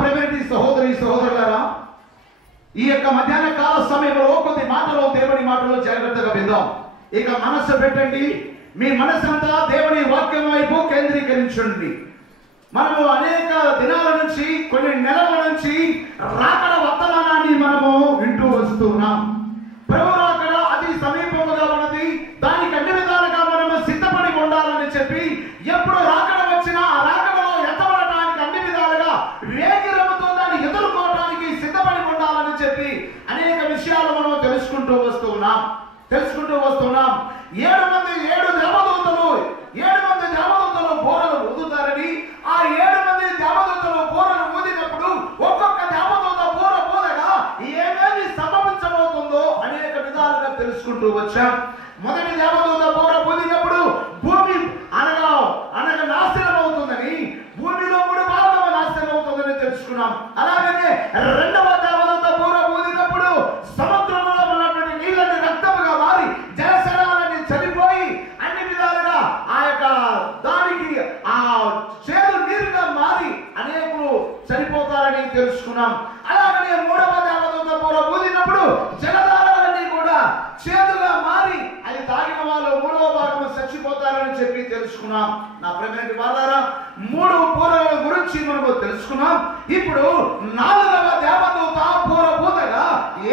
ప్రియమైన సహోదరి సహోదరులారా, ఈ యొక్క మధ్యాహ్న కాల సమయంలో కొద్ది మాటలు దేవుని మాటలు జాగ్రత్తగా విందాం. ఇక మనస్సు పెట్టండి, మీ మనస్సంతా దేవుని వాక్యం వైపు కేంద్రీకరించండి. మనము అనేక దినాల నుంచి, కొన్ని నెలల నుంచి రాకడ వర్తమానాన్ని మనము వింటూ వస్తున్నాం. ప్రభు రాకడ అతి సమీపముగా ఉన్నది, దానికి అన్ని విధాలుగా మనము సిద్ధపడి ఉండాలని చెప్పి, ఎప్పుడు రాకడ వచ్చినా ఆ రాకడలో ఎత్తబడటానికి అన్ని విధాలుగా వేగిరముతో దాన్ని ఎదుర్కోవడానికి సిద్ధపడి ఉండాలని చెప్పి అనేక విషయాలు మనం తెలుసుకుంటూ వస్తున్నాం. 7 మంది దేవదూతలు బోరలు ఊదుతారని, ఆ 7 మంది దేవదూతలు బోరలు ఊదినప్పుడు ఒక్కొక్క దేవదూత బోర ఊదగా ఏమేమి సంభవించబోతుందో అనేక విధాలుగా తెలుసుకుంటూ వచ్చాం. మొదటి దేవదూత బోర ఊదినప్పుడు భూమి అనగా నాశనం అవుతుందని, భూమిలో 3 భాగాలు నాశనం అవుతుందని తెలుసుకున్నాం. అలాగనే రెండవ దేవదూత బోర ఊదినప్పుడు సముద్రంలో ఉన్నటువంటి నీళ్ళని రక్తముగా మారి జలశరాలన్నీ చనిపోయి అన్ని విధాలుగా ఆ యొక్క దానికి ఆ చేదు నీరుగా మారి అనేకులు చనిపోతారని తెలుసుకున్నాం. అలాగనే మూడవ దేవదూత బోర ఊదినప్పుడు జలధారాలన్నీ కూడా చేదుగా మారి అది తాగిన వాళ్ళు 3వ భాగం చచ్చిపోతారని చెప్పి తెలుసుకున్నాం. నా ప్రియమైన వారలారా, 3 బోరల గురించి మనము తెలుసుకున్నాం. ఇప్పుడు 4వ దేవదూత బోర ఊదగా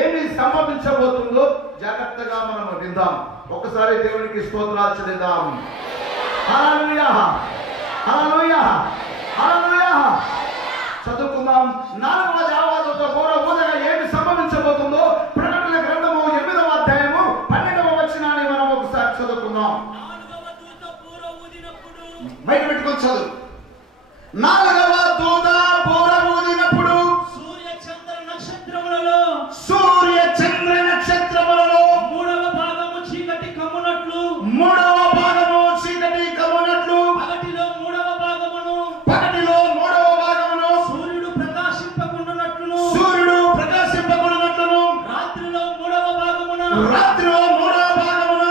ఏమి సంభవించబోతుందో జాగ్రత్తగా మనం విందాం. ఒకసారి దేవునికి స్తోత్రాలు చెల్లిద్దాం. హల్లెలూయా, హల్లెలూయా, హల్లెలూయా. చదువుకుందాం. 4వ దేవదూత బోర ఊదగా ఏమి సంభవించబోతుందో ప్రకటన గ్రంథము 8వ అధ్యాయము 12వ వచనాన్ని మనం ఒకసారి చదువుకుందాం. బయట పెట్టుకొని చదువు. 4వ దూత బోర ఊదినప్పుడు సూర్య చంద్ర నక్షత్రములలో 3వ భాగము చీకటి కమ్మునట్లు పగటిలో 3వ భాగమును సూర్యుడు ప్రకాశింపకుండునట్లును రాత్రిలో 3వ భాగమున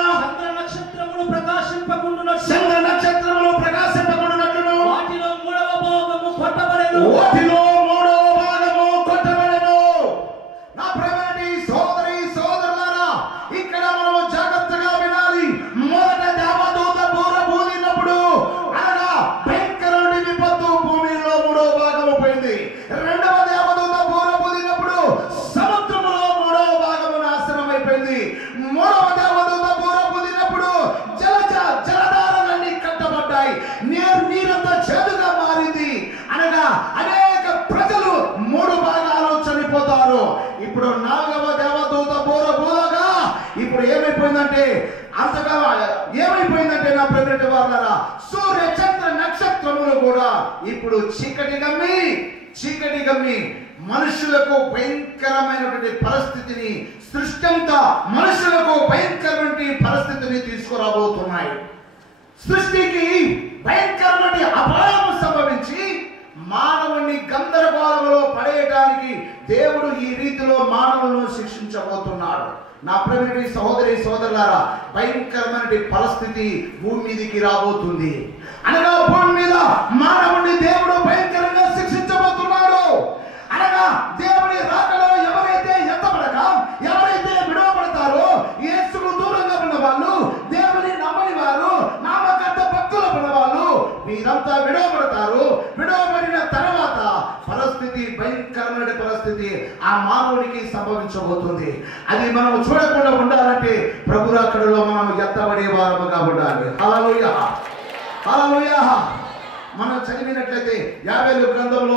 చంద్ర నక్షత్రములు ప్రకాశింపకుండునట్లును వాటిలో 3వ భాగము కొట్టబడెను. నా ప్రియమైన సోదరి సోదరులారా, ఇక్కడ మనము జాగ్రత్తగా వినాలి. మొదట దేవదూత బోర ఊదినప్పుడు అనగా భయంకరమైన విపత్తు, భూమిలో 3వ భాగము పోయింది. రెండవ దేవదూత బోర ఊదినప్పుడు సముద్రములో 3వ భాగము నాశనం అయిపోయింది. 3వ దేవదూత బోర ఊదినప్పుడు జలధారలన్నీ కట్టబడ్డాయి, నీరంతా చేదుగా మారింది. అనగా అనేక ప్రజలు 3 భాగాలు చనిపోతారు. ఇప్పుడు 4వ దేవదూత బోర ఊదగా ఇప్పుడు ఏమైపోయిందంటే నా ప్రియమైన వారలారా, సూర్య చంద్ర నక్షత్రములు కూడా ఇప్పుడు చీకటి గమ్మి మనుషులకు భయంకరమైనటువంటి పరిస్థితిని, సృష్టంతా మనుషులకు భయంకరమైన పరిస్థితిని తీసుకురాబోతున్నాయి. సృష్టికి భయంకరమైన అపాయం సంభవించి మానవుని గందరగోళంలో పడేయడానికి దేవుడు ఈ రీతిలో మానవులను శిక్షించబోతున్నాడు. నా ప్రియమైన సహోదరి సోదరులారా, భయంకరమైన పరిస్థితి భూమి మీదకి రాబోతుంది. అనగా భూమి మీద మానవుని దేవుడు భయంకరంగా శిక్షించబోతున్నాడు. అనగా దేవుని రాకలో ఎవరైతే ఎత్తబడక, ఎవరైతే విడవబడతారో, యేసుకు దూరంగా ఉన్న వాళ్ళు, దేవుని నమ్మని వారు, నామకర్త భక్తులు ఉన్న వాళ్ళు, వీరంతా విడవబడతారు. విడవబడిన తర్వాత పరిస్థితి, భయంకరమైన పరిస్థితి ఆ మానవుడికి సంభవించబోతుంది. అది మనం చూడకుండా ఉండాలంటే ప్రభు రాకడలో మనం ఎత్తబడే వారముగా ఉండాలి. హల్లెలూయా, హల్లెలూయా. మనం చదివినట్లయితే 50 గ్రంథంలో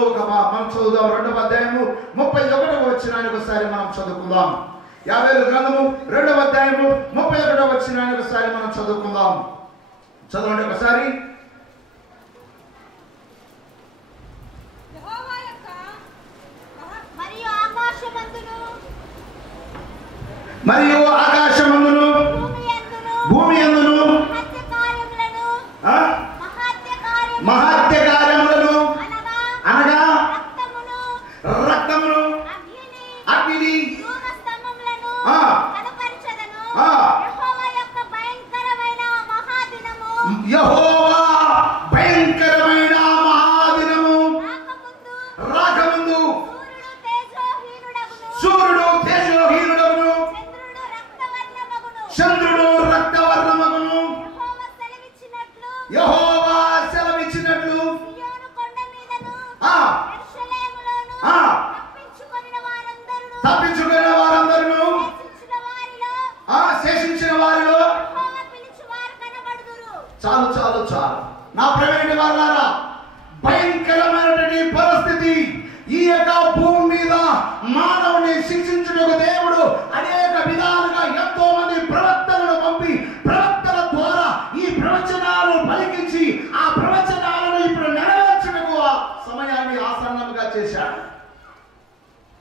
మనం చదువుదాం. 2వ అధ్యాయము 31వ వచనాన్ని ఒకసారి మనం చదువుకుందాం. 50 గ్రంథము 2వ అధ్యాయము 31వ వచనాన్ని ఒకసారి మనం చదువుకుందాం. చదవండి ఒకసారి. మరియు ఆకాశమందును భూమి యందును మహత్య కార్యములను అనగా రక్తమును అగ్నిని యెహోవా భయంకరమైన మహాదినము రాకముందు తప్పించుకున్న వారందరూ శేషించిన వారిలో చాలు చాలు చాలు. నా ప్రియమైన వారులారా, భయంకరమైనటువంటి పరిస్థితి ఈ యొక్క భూమి మీద మానవుని శిక్షించుటకు దేవుడు అనేక విధాలుగా ఎంతో మంది ప్రవక్తలను పంపి ప్రవక్తల ద్వారా ఈ ప్రవచనాలు పలికించి ఆ ప్రవచనాలను ఇప్పుడు నెరవేర్చుటకు ఆ సమయాన్ని ఆసన్నముగా చేశాడు.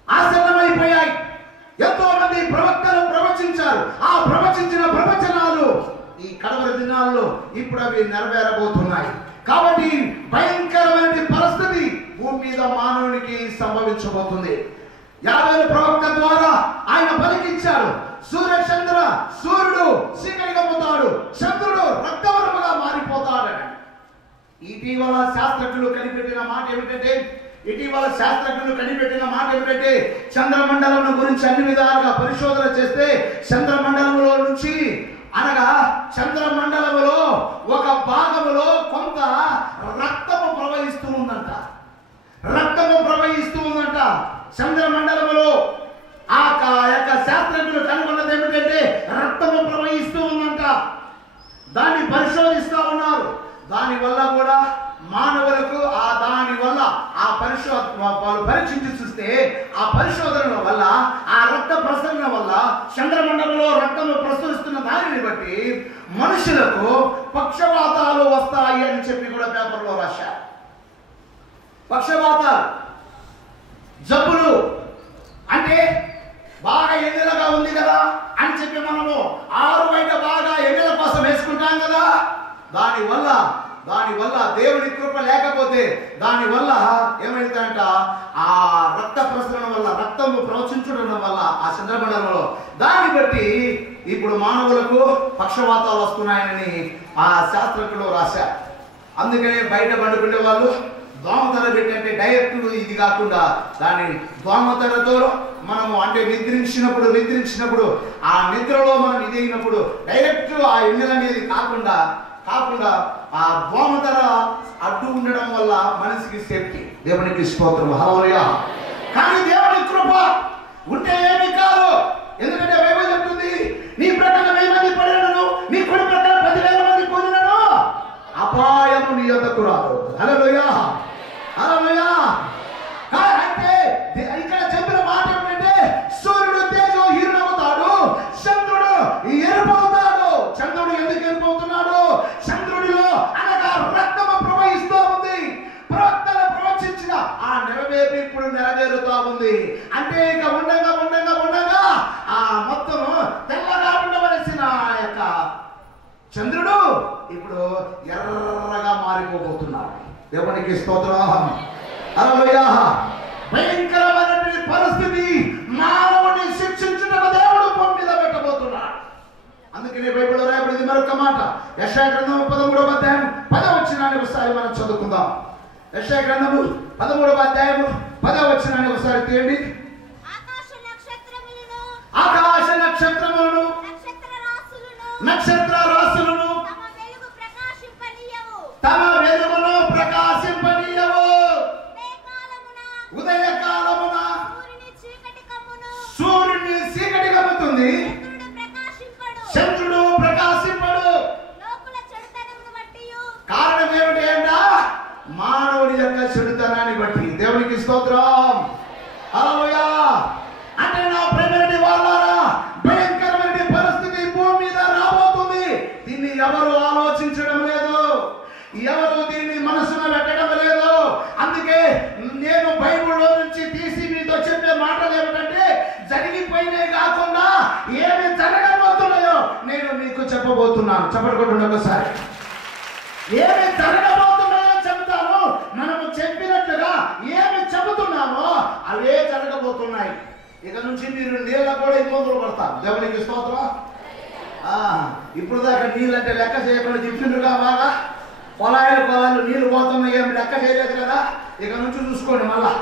ఆసన్నమైపోయాయి. ఎంతో మంది ప్రవక్తలు ప్రవచించారు. ఆ ప్రవచించిన ప్రవచనాలు ఈ కడవరి దినాల్లో ఇప్పుడు అవి నెరవేరబోతున్నాయి. కాబట్టి భయంకరమైన పరిస్థితి భూమి మీద మానవునికి సంభవించబోతుంది. యావేలు ప్రవక్త ద్వారా ఆయన పలికించాడు, సూర్యుడు చీకటిగా పోతాడు, చంద్రుడు రక్తవర్ణముగా మారిపోతాడని. ఇటీవల శాస్త్రజ్ఞులు కనిపెట్టిన మాట ఏమిటంటే చంద్రమండలం గురించి అన్ని విధాలుగా పరిశోధన చేస్తే చంద్రమండలంలో నుంచి అనగా చంద్రమండలంలో ఒక భాగములో కొంత రక్తము ప్రవహిస్తూ ఉందంట. చంద్రమండలంలో ఆ యొక్క శాస్త్రజ్ఞులు కనుగొన్నది ఏమిటంటే రక్తము ప్రవహిస్తూ ఉందంట. దాన్ని పరిశోధిస్తూ ఉన్నారు. దానివల్ల కూడా మానవులకు వాళ్ళు పరీక్షించి చూస్తే ఆ పరిశోధనల వల్ల ఆ రక్త ప్రసరణ వల్ల చంద్రమండలంలో రక్తము ప్రసరిస్తున్న దానిని బట్టి మనుషులకు పక్షవాతాలు వస్తాయి అని చెప్పి కూడా పేపర్లో రాశారు. పక్షవాతాలు జబ్బులు అంటే బాగా ఎండలుగా ఉంది కదా అని చెప్పి మనము ఆరు బయట బాగా ఎండల కోసం వేసుకుంటాం కదా, దానివల్ల దేవుని కృప లేకపోతే దానివల్ల ఏమైందంట, ఆ రక్త ప్రసరణ వల్ల రక్తము ప్రవచించడం వల్ల ఆ చంద్రమండలంలో దాన్ని బట్టి ఇప్పుడు మానవులకు పక్షవాతాలు వస్తున్నాయని ఆ శాస్త్రజ్ఞులు రాశారు. అందుకనే బయట పండుకునే వాళ్ళు దోమతెర పెట్టంటే డైరెక్ట్ ఇది కాకుండా దాన్ని దోమతెరతో మనము అంటే నిద్రించినప్పుడు ఆ నిద్రలో మనం ఇదైనప్పుడు డైరెక్ట్ ఆ ఎండల అనేది కాకుండా ఆ దోమతెర అడ్డు ఉండడం వల్ల మనిషికి సేఫ్టీ. దేవునికి స్తోత్రం, హల్లెలూయా. కానీ దేవుని కృప ఉంటే ఏమీ కాదు. ఎందుకంటే బైబిల్ చెప్తుంది, నీ ప్రకారం 1000 మంది పడినను నీ కుడి ప్రకారం 10,000 మంది కూలినను అపాయము నీ యొద్దకు రాదు. హల్లెలూయా, హల్లెలూయా. అంటే ఇక్కడ చెప్పిన మాట ఏమిటంటే సూర్యుడు తేజోహీనుడవుతాడు, చంద్రుడు ఎరుపవుతాడు. చంద్రుడు ఎందుకు ఎరుపవుతున్నాడు? చంద్రుడిలో అనగా రక్తము ప్రవహిస్తూ ఉంది. ప్రవక్తలు ప్రవచించిన ఆ నెరవేర్పు ఇప్పుడు నెరవేరుతూ ఉంది. అంటే ఇక ఉండగా ఆ మొత్తము తెల్లగా ఉండవలసిన ఆ యొక్క చంద్రుడు ఇప్పుడు ఎర్రగా మారిపోబోతున్నాడు. దేవునికి స్తోత్రం, హల్లెలూయా. భయంకరమైనటువంటి పరిస్థితి మానవుని శిక్షించుటకు దేవుడు భూమి మీద పెట్టబోతున్నాడు. అందుకనే బైబిల్లో రాయబడింది మరొక మాట. యెషయా గ్రంథం 13వ అధ్యాయం 10వ వచనాన్ని ఒకసారి మనం చదువుకుందాం. యెషయా గ్రంథము 13వ అధ్యాయము 10వ వచనాన్ని ఒకసారి తీయండి. ఆకాశ నక్షత్రములను నక్షత్ర రాశులను తమ వెలుగును ప్రకాశింపనీయవు. ఉదయకాలమున సూర్యుని చీకటి కమ్ముతుంది, చంద్రుడు ప్రకాశింపడు. కారణం ఏమిటి అంట? మానవుని యొక్క చెడుతనాన్ని బట్టి. దేవునికి స్తోత్రం, హల్లెలూయా. అంటే నా ప్రియమైన వారులారా, భయంకరమైన పరిస్థితి భూమి మీద రాబోతుంది. దీన్ని ఎవరు ఆలోచించడం లేదు, ఎవరు దీన్ని మనసున పెట్టడం లేదు. అందుకే నేను బైబిల్లో నుంచి తీసి మీతో చెప్పే మాటలు ఏమిటంటే జరిగిపోయినాయి కాకుండా ఏమి జరగబోతున్నాయో నేను మీకు చెప్పబోతున్నాను. చెప్పకుండా ఒకసారి ఏమి జరగబోతున్నాయో చెబుతాను. మనము చెప్పినట్లుగా ఏమి చెబుతున్నామో అవే జరగబోతున్నాయి. ఇక నుంచి మీరు నీళ్ళ కూడా ఇబ్బందులు పడతారు. దేవునికి స్తోత్రం. ఇప్పుడు దాకా నీళ్ళంటే లెక్క చేయకుండా చెప్పిండ్రుగా బాగా పొలాలు నీళ్లు పోతున్నాయి, ఏమి లెక్క చేయలేదు కదా. ఇక నుంచి చూసుకోండి మళ్ళా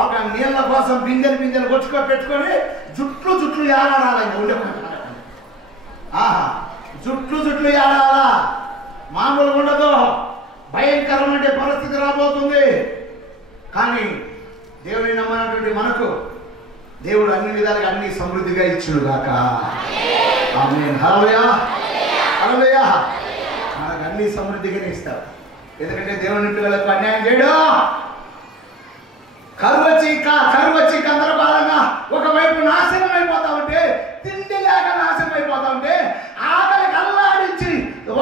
ఒక నీళ్ళ కోసం బిందెలు పెట్టుకొని జుట్లు ఏడాడాలి. జుట్లు ఏడాలా, మామూలుగా ఉండదు. భయంకరమైన పరిస్థితి రాబోతుంది. కానీ దేవుని నమ్మనటువంటి మనకు దేవుడు అన్ని విధాలుగా అన్ని సమృద్ధిగా ఇచ్చునుగాక. ఆమేన్. హల్లెలూయా, హల్లెలూయా. మనకు అన్ని సమృద్ధిగానే ఇస్తాడు. ఎందుకంటే దేవుని పిల్లలకు అన్యాయం చేయడు. కరువు వచ్చి గందరగోళంగా ఒకవైపు నాశనం అయిపోతా ఉంటే, తిండి లేక నాశనం అయిపోతా ఉంటే, ఆకలికి అల్లాడించి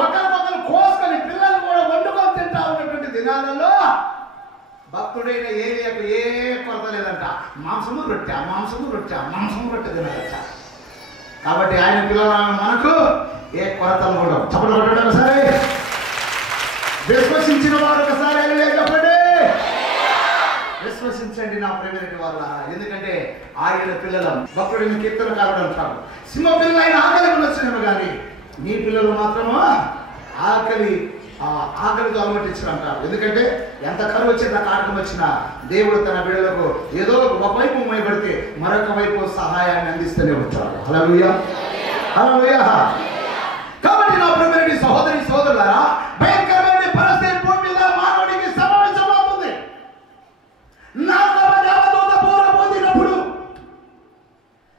ఒకరికొకరు కోసుకొని పిల్లలు కూడా వండుకొని తింటా ఉన్నటువంటి దినాలలో భక్తుడైన ఏలియాకు ఏ కొరత లేదంట. మాంసము రొట్టె తినగచ్చ. కాబట్టి ఆయన పిల్లల మనకు ఏ కొరతలు ఉండవు. చప్పట్లు కొట్టండి ఒకసారి. విశ్వసించిన వారు ఒకసారి చెప్పండి. విశ్వసించండి నా ప్రేమైన వాళ్ళ. ఎందుకంటే ఆయన పిల్లలు భక్తుడిని కీర్తనకారుడు అంటారు. సింహ పిల్లలైన ఆకలి ఉండొచ్చునేమో కానీ నీ పిల్లలు మాత్రము ఆకలితో అలమటించరు అంటారు. ఎందుకంటే ఎంత కరువు వచ్చినా కాటకం వచ్చినా దేవుడు తన బిడ్డలకు ఏదో ఒకవైపు మొయ్యబడితే మరొక వైపు సహాయాన్ని అందిస్తూనే ఉంటాడు. హల్లెలూయా, హల్లెలూయా. కాబట్టి నా ప్రియమైన సహోదరి సోదరులారా, భయంకరమైన పరిస్థితి భూమి మీద మానవుడికి సంభవించబోతుంది. నాలుగవ దేవదూత బూర ఊదినప్పుడు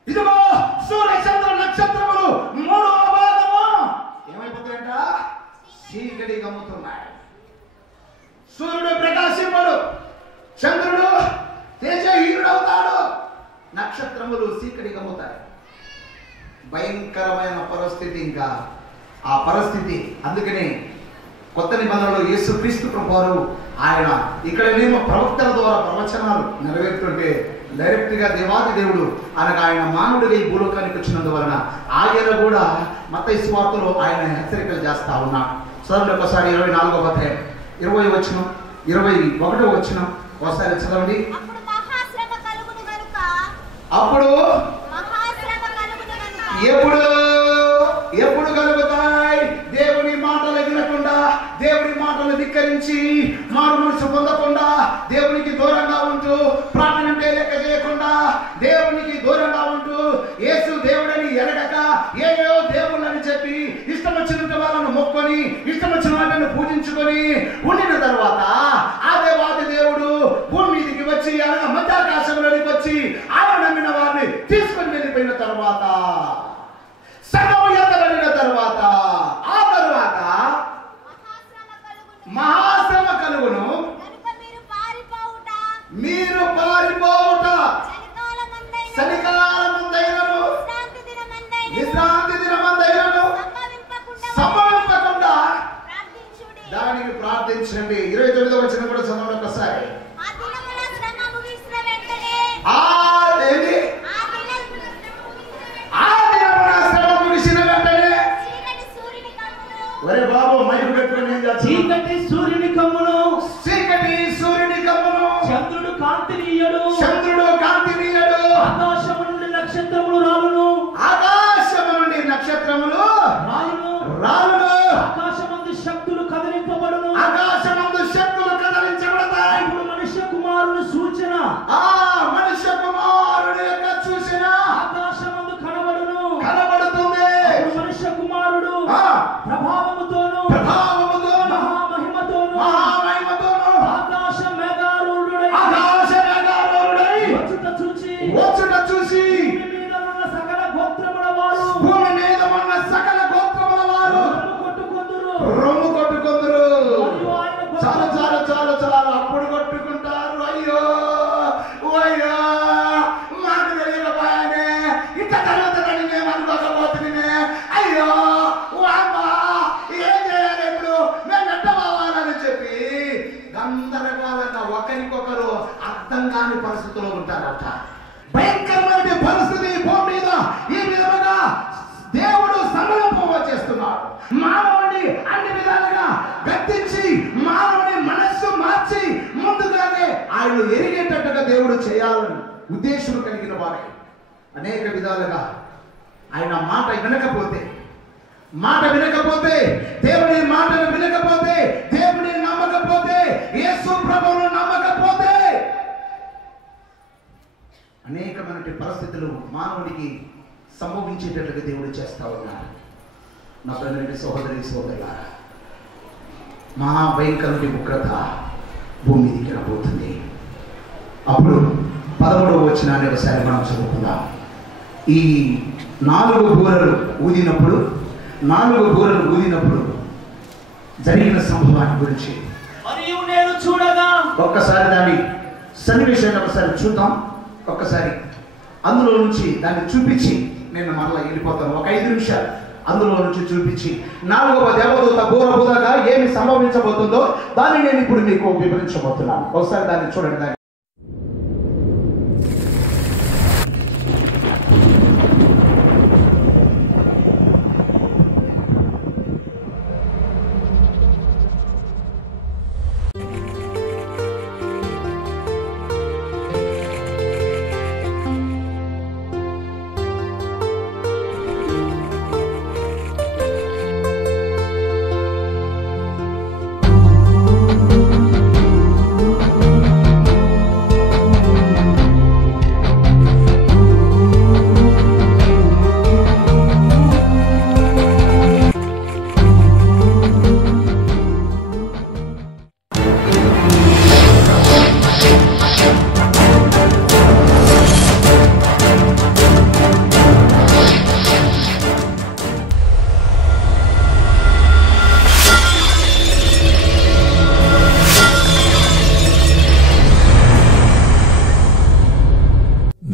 ఇదిగో సూర్య చంద్ర నక్షత్రములు మూడవ భాగము ఏమైపోతాయంట? చీకటి గమ్ముతున్నాయి. సూర్యుడు ప్రకాశింపడు, చంద్రుడు తేజహీనుడవుతాడు, నక్షత్రములు చీకటి గమ్ముతాయి. భయంకరమైన పరిస్థితి. ఇంకా ఆ పరిస్థితి అందుకనే కొత్త నిబంధనలో యేసుక్రీస్తు ప్రభువారు ఆయన ఇక్కడ మేము ప్రవక్తల ద్వారా ప్రవచనాలు నెరవేరుతుంటే డైరెక్ట్గా దేవాది దేవుడు అనగా ఆయన మానవుడిగా ఈ భూలోకానికి వచ్చినందువలన ఆయన కూడా మత్తయి సువార్తలో ఆయన హెచ్చరికలు చేస్తా ఉన్నాడు. చదవండి ఒకసారి 24వ అధ్యాయం 20వ వచనం 21వ వచనం ఒకసారి చదవండి. అప్పుడు ఎప్పుడు కలుగుతాయి? దేవుని మాటలు వినకుండా, దేవుని మాటలు ధిక్కరించి, మారు మనసు పొందకుండా, దేవునికి దూరంగా ఉంటూ, ప్రాణం అంటే లెక్క చేయకుండా, దేవునికి దూరంగా ఉంటూ, యేసు దేవుడని ఎరగక ఏయో దేవుళ్ళని చెప్పి ఇష్టం వచ్చిన వాళ్ళను మొక్కొని ఇష్టం వచ్చిన వాళ్ళను పూజించుకొని ఉండిన తర్వాత ఆ దేవాది దేవుడు భూమి మీదికి వచ్చి అనగా మధ్యాకాశంలోనికి వచ్చి ఆయన నమ్మిన వారిని తీసుకొని వెళ్ళిపోయిన తర్వాత సంఘం ఎత్తబడిన తర్వాత ఆ తర్వాత మహాశ్రమ కలుగును. మీరు పారిపోవుట చలికాలమందైనను విశ్రాంతి దినమందైనను సంభవింపకుండా దానికి ప్రార్థించండి. 29వ వచనం కూడా చదవండి ఒకసారి. ఒరే బాబు మైకు పెట్టుకుని చీకటి సూర్యుని కమ్మును, చంద్రుడు కాంతినీయడు, ఆకాశము నుండి నక్షత్రములు రాలును, ఆకాశమందు శక్తులు కదిలింపబడును, ఇప్పుడు మనుష్య కుమారుని సూచన, మనుష్య కుమారుడు యొక్క సూచన ఆకాశమందు కనబడుతుంది. మనుష్య కుమారుడు ప్రభావముతోను మహామహిమతోను ఆకాశ మేఘారూఢుడై వచ్చుట చూసి భూమి మీద ఉన్న సకల గోత్రముల వారు రొమ్ము కొట్టుకొందురు. చాలు అప్పుడు కొట్టుకుంటారు. అయ్యో మాకు తెలియకపోయానే, ఇంత జరుగుతుందని మేము అనుకోకపోతుంది. అయ్యో ఏం చేయాలి ఇప్పుడు, మేము ఎట్ట పోవాలని చెప్పి గందరగోళంగా ఒకరికొకరు అర్థం కాని పరిస్థితుల్లో ఉంటారట. భయంకరమైన పరిస్థితి భూమి మీద ఈ విధంగా దేవుడు సంకల్పం చేస్తున్నాడు. మానవుని అన్ని విధాలుగా గద్దించి మానవుని మనస్సు మార్చి ముందుగానే ఆయన ఎరిగేటట్టుగా దేవుడు చేయాలని ఉద్దేశం కలిగిన వారే అనేక విధాలుగా ఆయన మాట వినకపోతే దేవుని మాటను వినకపోతే, దేవుని నమ్మకపోతే, యేసు ప్రభువును నమ్మకపోతే అనేకమైన పరిస్థితులు మానవుడికి సంభవించేటట్లుగా దేవుడు చేస్తా ఉన్నాడు. నా ప్రియమైన సహోదరి సోదరులారా, మహాభయంకరమైన ఉగ్రత భూమి దిగి రాబోతుంది. అప్పుడు 13వ వచనాన్ని ఒకసారి మనం చదువుకుందాం. ఈ 4 బూరలు ఊదినప్పుడు జరిగిన సంభవాన్ని గురించి మరియు నేను చూడగా, ఒక్కసారి దాని సన్నివేశాన్ని ఒకసారి చూద్దాం. ఒక్కసారి అందులో నుంచి దాన్ని చూపించి నేను మరలా వెళ్ళిపోతాను. ఒక 5 నిమిషాలు అందులో నుంచి చూపించి 4వ దేవదూత బూర ఊదగా ఏమి సంభవించబోతుందో దాన్ని నేను ఇప్పుడు మీకు వివరించబోతున్నాను. ఒకసారి దాన్ని చూడండి.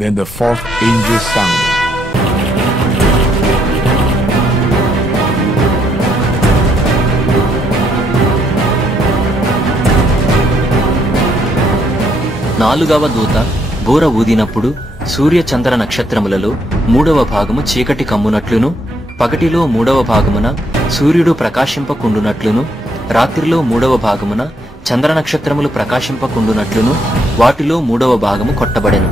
Then the fourth angel sang. నాలుగవ దూత బూర ఊదినప్పుడు సూర్య చంద్ర నక్షత్రములలో 3వ భాగము చీకటి కమ్మునట్లును, పగటిలో 3వ భాగమున సూర్యుడు ప్రకాశింపకుండునట్లును, రాత్రిలో 3వ భాగమున చంద్ర నక్షత్రములు ప్రకాశింపకుండునట్లును వాటిలో 3వ భాగము కొట్టబడెను.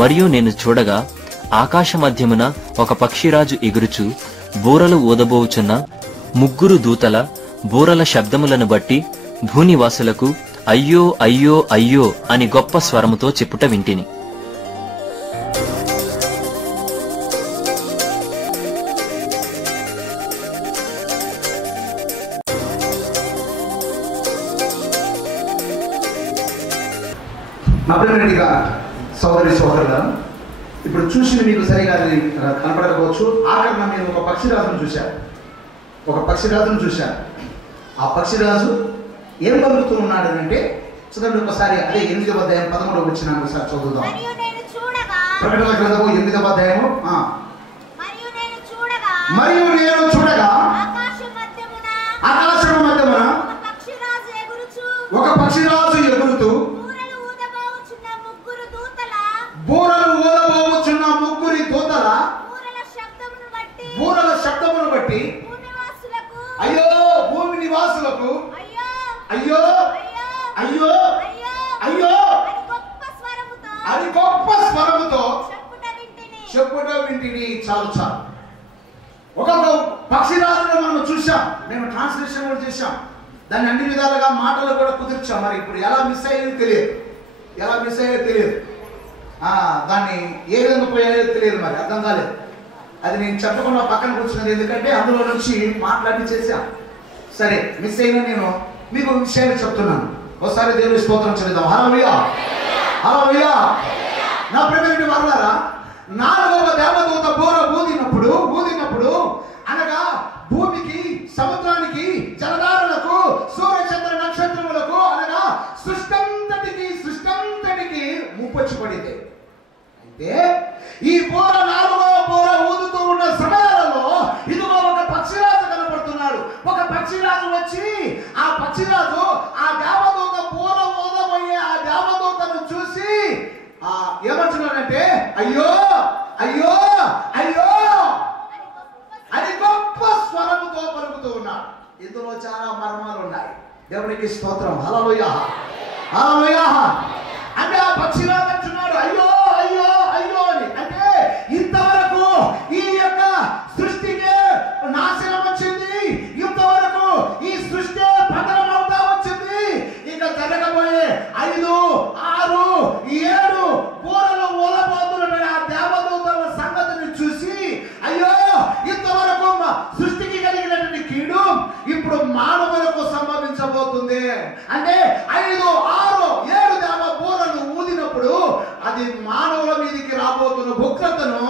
మరియు నేను చూడగా ఆకాశ మధ్యమున ఒక పక్షిరాజు ఎగురుచు బూరలు ఊదబోవుచున్న ముగ్గురు దూతల బూరల శబ్దములను బట్టి భూనివాసులకు అయ్యో అయ్యో అయ్యో అని గొప్ప స్వరముతో చెప్పుట వింటిని. నా ప్రియమైనదిగా సోదరి సోదరులను, ఇప్పుడు చూసి మీకు సరిగా కనపడకపోవచ్చు. ఆఖరిన నేను ఒక పక్షిరాజును చూశాను. ఆ పక్షిరాజు ఏం పలుకుతూ ఉన్నాడు అంటే, చదవండి ఒకసారి. అదే 8వ అధ్యాయం 13వ వచనాన్ని ఒకసారి చదువుదాం. ప్రకటన గ్రంథము 8వ అధ్యాయము. మరియు నేను చూడగా ఆకాశము మధ్యమున ఒక పక్షిరాజు ఎగురుతూ బూరలు ఊదబోచున్న ముగ్గురి దూతల బూరల శబ్దమును బట్టి అయ్యో భూమి నివాసులకు అయ్యో అయ్యో అయ్యో అది గొప్ప స్వరముతో చెప్పుట వింటిని. చాలు. ఒక్కొక్క పక్షిరాజును మనం చూసాం, మేము ట్రాన్స్లేషన్ కూడా చేశాం, దాన్ని అన్ని విధాలుగా మాటలు కూడా కుదిర్చాం. మరి ఇప్పుడు ఎలా మిస్ అయ్యేది తెలియదు, దాన్ని ఏ విధంగా పోయాయో తెలియదు, మరి అర్థం కాలేదు. అది నేను చెప్పకుండా పక్కన కూర్చున్నది, ఎందుకంటే అందులో నుంచి మాట్లాడి చేశాం. సరే, మిస్ అయినా నేను మీకు విషయాలు చెప్తున్నాను. ఒకసారి దేవుని స్తోత్రం చెల్లిద్దాం. హల్లెలూయా, హల్లెలూయా. నా ప్రియమైన వారలారా, 4వ దేవదూత బూర ఊదినప్పుడు అనగా భూమికి, సముద్రానికి, జలధారలకు, సూర్యచంద్ర నక్షత్రములకు అనగా సృష్టంతటికి ముప్పొచ్చి పడింది. అయితే ఈ బూర 4వ బూర ఊదుతూ ఉన్న సమయాలలో ఇదిగో ఒక పక్షిరాజు కనపడుతున్నాడు. ఒక పక్షిరాజు వచ్చి ఆ పక్షిరాజు ఆ దేవదూత బూర ఊదబోయే ఆ దేవదూతను చూసి ఏమంటున్నాడంటే అయ్యో అయ్యో అయ్యో అని గొప్ప స్వరముతో పలుకుతూ ఉన్నాడు. ఇందులో చాలా మర్మాలు ఉన్నాయి. దేవునికి స్తోత్రం. హల్లెలూయా, హల్లెలూయా. అంటే ఆ పక్షిరాజు అంటున్నాడు అయ్యో అయ్యో అయ్యో అని. అంటే ఇంతవరకు ఈ యొక్క సృష్టికే నాశనం వచ్చింది, ఇంతవరకు ఈ సృష్టి పతనం అవుతా వచ్చింది. ఇక జరగబోయే 5, 6, 7 బూరలు ఊదబోతున్న ఆ దేవదూతల సంగతిని చూసి అయ్యో ఇంతవరకు సృష్టికి కలిగినటువంటి కీడు ఇప్పుడు మానవులకు సంభవించబోతుంది. అంటే 5, 6, 7 దేవ బూరలు ఊదినప్పుడు అది మానవుల మీదకి రాబోతున్న ఉగ్రతను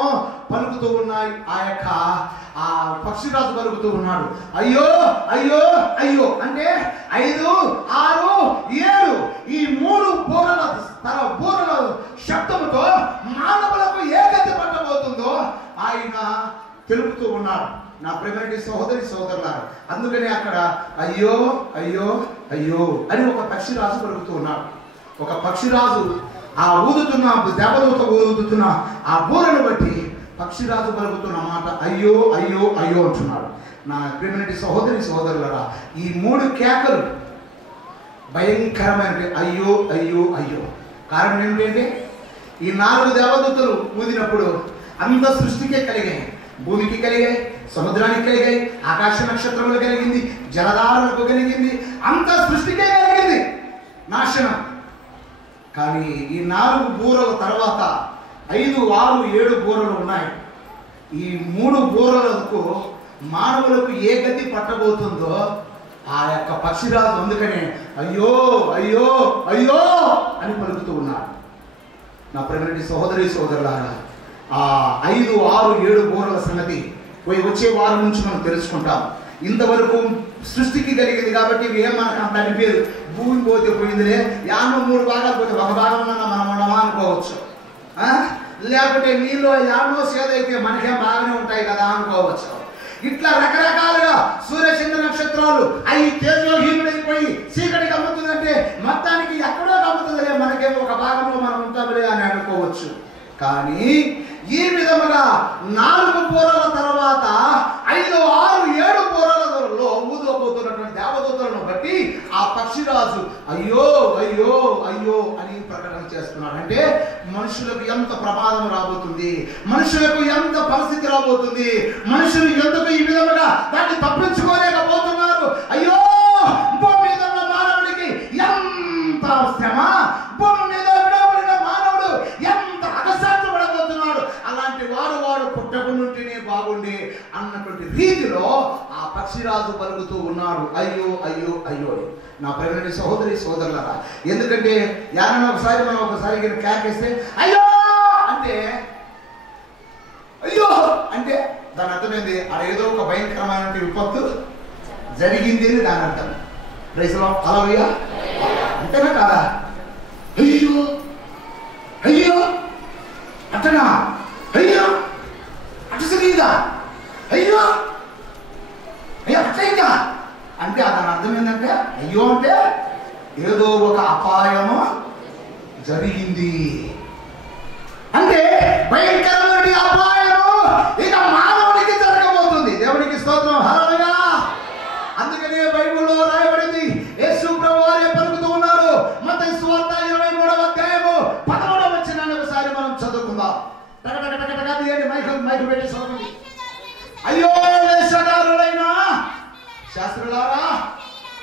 పలుకుతూ ఉన్నాయి. ఆ పక్షిరాజు పలుకుతూ ఉన్నాడు అయ్యో అయ్యో అయ్యో. అంటే 5, 6, 7 ఈ 3 బూరల శబ్దముతో మానవులకు ఏ గతి పట్టబోతుందో ఆయన తెలుపుతూ ఉన్నాడు. నా ప్రియమైన సహోదరి సోదరులారా, అందుకనే అక్కడ అయ్యో అయ్యో అయ్యో అని ఒక పక్షిరాజు పలుకుతూ ఉన్నాడు. ఒక పక్షిరాజు ఆ ఊదుతున్న దేవదూత ఊదుతున్న ఆ బూరను బట్టి పక్షిరాజు పలుకుతున్న మాట అయ్యో అయ్యో అయ్యో అంటున్నాడు. నా ప్రియమైన సహోదరి సహోదరులారా, ఈ 3 కేకలు భయంకరమైన అయ్యో అయ్యో అయ్యో. కారణం ఏమిటంటే ఈ 4 దేవదూతలు ఊదినప్పుడు అంత సృష్టికే కలిగాయి. భూమికి కలిగాయి, సముద్రానికి కలిగాయి, ఆకాశ నక్షత్రములు కలిగింది, జలధారలకు కలిగింది, అంత సృష్టికే కలిగింది నాశనం. కానీ ఈ 4 బూరల తర్వాత 5, 6, 7 బూరలు ఉన్నాయి. ఈ 3 బూరలకు మానవులకు ఏ గతి పట్టబోతుందో ఆ యొక్క పక్షిరాజు అందుకనే అయ్యో అయ్యో అయ్యో అని పలుకుతూ ఉన్నాడు. నా ప్రియమైన సహోదరి సోదరులారా, ఆ 5, 6, 7 బూరల సంగతి వచ్చే వారం నుంచి మనం తెలుసుకుంటాం. ఇంతవరకు సృష్టికి కలిగింది కాబట్టి ఏం మనకు అంత అనిపించదు. భూమి పోతే పోయిందిలే, 3 భాగాలు పోతే ఒక భాగం మనం ఉండమా అనుకోవచ్చు. లేకపోతే నీళ్ళు 50 సేదైతే మనకేం బాగానే ఉంటాయి కదా అనుకోవచ్చు. ఇట్లా రకరకాలుగా సూర్యచంద్ర నక్షత్రాలు అవి తేజోహీనుడైపోయి చీకటి కమ్ముతుందంటే మొత్తానికి ఎక్కడో కమ్ముతుందిలే, మనకేమో ఒక భాగంలో మనం ఉంటాములే అని అనుకోవచ్చు. కానీ ఈ విధముగా 4 బూరల తర్వాత 5, 6, 7 బూరలలో ఊదబోతున్నటువంటి దేవదూతలను బట్టి ఆ పక్షిరాజు అయ్యో అయ్యో అయ్యో అని ప్రకటన చేస్తున్నాడు. అంటే మనుషులకు ఎంత ప్రమాదం రాబోతుంది, మనుషులకు ఎంత పరిస్థితి రాబోతుంది, మనుషులు ఎందుకు ఈ విధంగా దాన్ని తప్పించుకోలేకపోతున్నారు. అయ్యో, భూమి మీద ఉన్న మానవుడికి ఎంత శ్రమ, భూమి మీద విడవబడిన మానవుడు ఎంత అగసాట్లు పడబోతున్నాడు. అలాంటి వాడు పుట్టకుండానే బాగుండి అన్నటువంటి రీతిలో ఆ పక్షిరాజు పలుకుతూ ఉన్నాడు, అయ్యో అయ్యో అయ్యో. నా ప్రేమ సహోదరి సోదరులారా, ఎందుకంటే యారైనా ఒకసారి కేకేస్తే అయ్యో అంటే దాని అర్థమైంది, అదేదో ఒక భయంకరమైన విపత్తు జరిగింది అని దాని అర్థం. రైతులో అలా అంతేనా కాదా? అయ్యో అయ్యో అంటనా, అయ్యో అటు జరిగిందా, అయ్యో అయ్యో అట్లయిందా అంటే దాని అర్థం ఏంటంటే, అయ్యో అంటే ఏదో ఒక అపాయము జరిగింది అంటే భయంకరమైన అపాయము ఇక మానవుడికి జరగబోతుంది. దేవునికి స్తోత్రం, హల్లెలూయా. అందుకనే బైబిల్లో రాయబడింది, యేసు ప్రభువారే పలుకుతూ ఉన్నారు. మత్తయి సువార్త 23వ అధ్యాయము 11వ వచనాన్ని ఒకసారి మనం చదువుకుందాం. మైకు పెట్టి చదవండి. అయ్యో వేషధారులైన శాస్త్రులారా,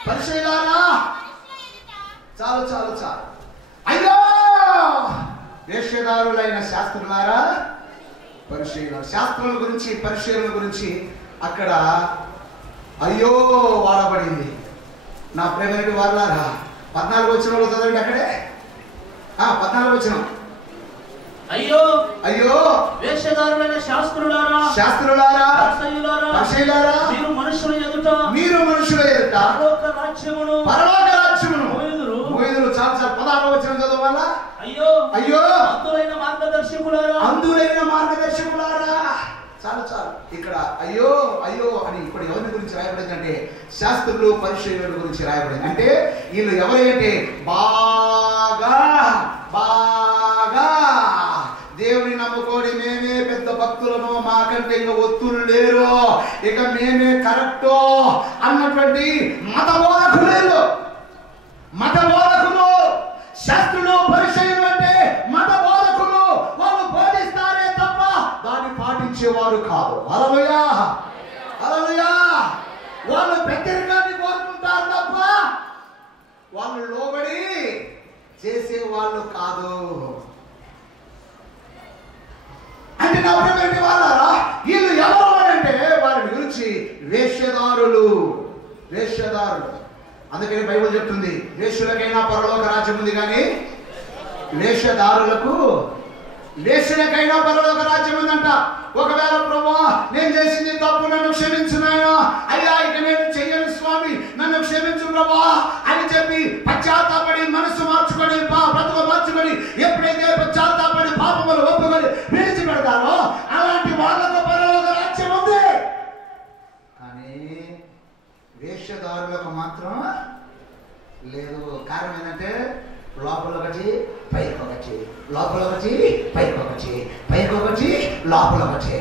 పరిచయులారా, చాలు చాలు చాలు. అయ్యో వేషధారులైన శాస్త్రులారా, పరిచయులారా. శాస్త్రుల గురించి పరిచయుల గురించి అక్కడ అయ్యో వాడబడింది. నా ప్రేమటి వారులారా, 14వ వచనంలో చదవండి. అక్కడే 14వ వచనం. అయ్యో అయ్యో వేషధారులైన శాస్త్రులారా, పరిసయ్యులారా, మీరు మనుషుల ఎదుట పరలోక రాజ్యమును మోయుదురు. చాలు చాలు. 16వ వచనం చదవాల. అయ్యో అయ్యో అందులైన మార్గదర్శకులారా. చాలు చాలు. ఇక్కడ అయ్యో అయ్యో అని ఇప్పుడు ఎవరి గురించి రాయబడిందంటే శాస్త్రులు పరిచయుల గురించి రాయబడింది. అంటే వీళ్ళు ఎవరైతే బాగా దేవుని నమ్ముకోడి మేమే పెద్ద భక్తులను, మాకంటే ఇంకా ఒత్తులు లేరు, ఇక మేమే కరెక్టో అన్నటువంటి మత బోధకులు శాస్త్రులు పరిచయులు అంటే మత బోధకులు. వాళ్ళు బోధిస్తారే తప్ప దాన్ని పాటించేవారు కాదు. హల్లెలూయా, హల్లెలూయా. వాళ్ళు వ్యతిరేకాన్ని కోరుకుంటారు తప్ప వాళ్ళు లోబడి చేసేవాళ్ళు కాదు. అంటే నా ప్రియమైన వాళ్ళారా, వీళ్ళు ఎవరు అంటే వారి గురించి వేషధారులు. అందుకని బైబిల్ చెప్తుంది, వేషులకైనా పరలోక రాజ్యం ఉంది, కానీ వేషులకైనా పరలోక రాజ్యం ఉందంట. ఒకవేళ ప్రభువా నేను చేసింది తప్పు, నన్ను క్షమించు నాయనా, అయ్యా ఇక నేను చెయ్యను స్వామి, నన్ను క్షమించు ప్రభువా అని చెప్పి పశ్చాత్తాపడి మనసు మార్చుకొని బ్రతుకు మార్చుకొని ఎప్పుడైతే పశ్చాత్తాపడి పాపములు ఒప్పుకొని విడిచిపెడతారో అలాంటి వాళ్ళకు పరలోక రాజ్యం ఉంది. కానీ వేషధారులకు మాత్రం లేదు. కారణం ఏంటంటే లోపల ఒకటి పైకి ఒకటి, లోపల ఒకటి పైకి ఒకటి, పైకి ఒకటి లోపల ఒకటి.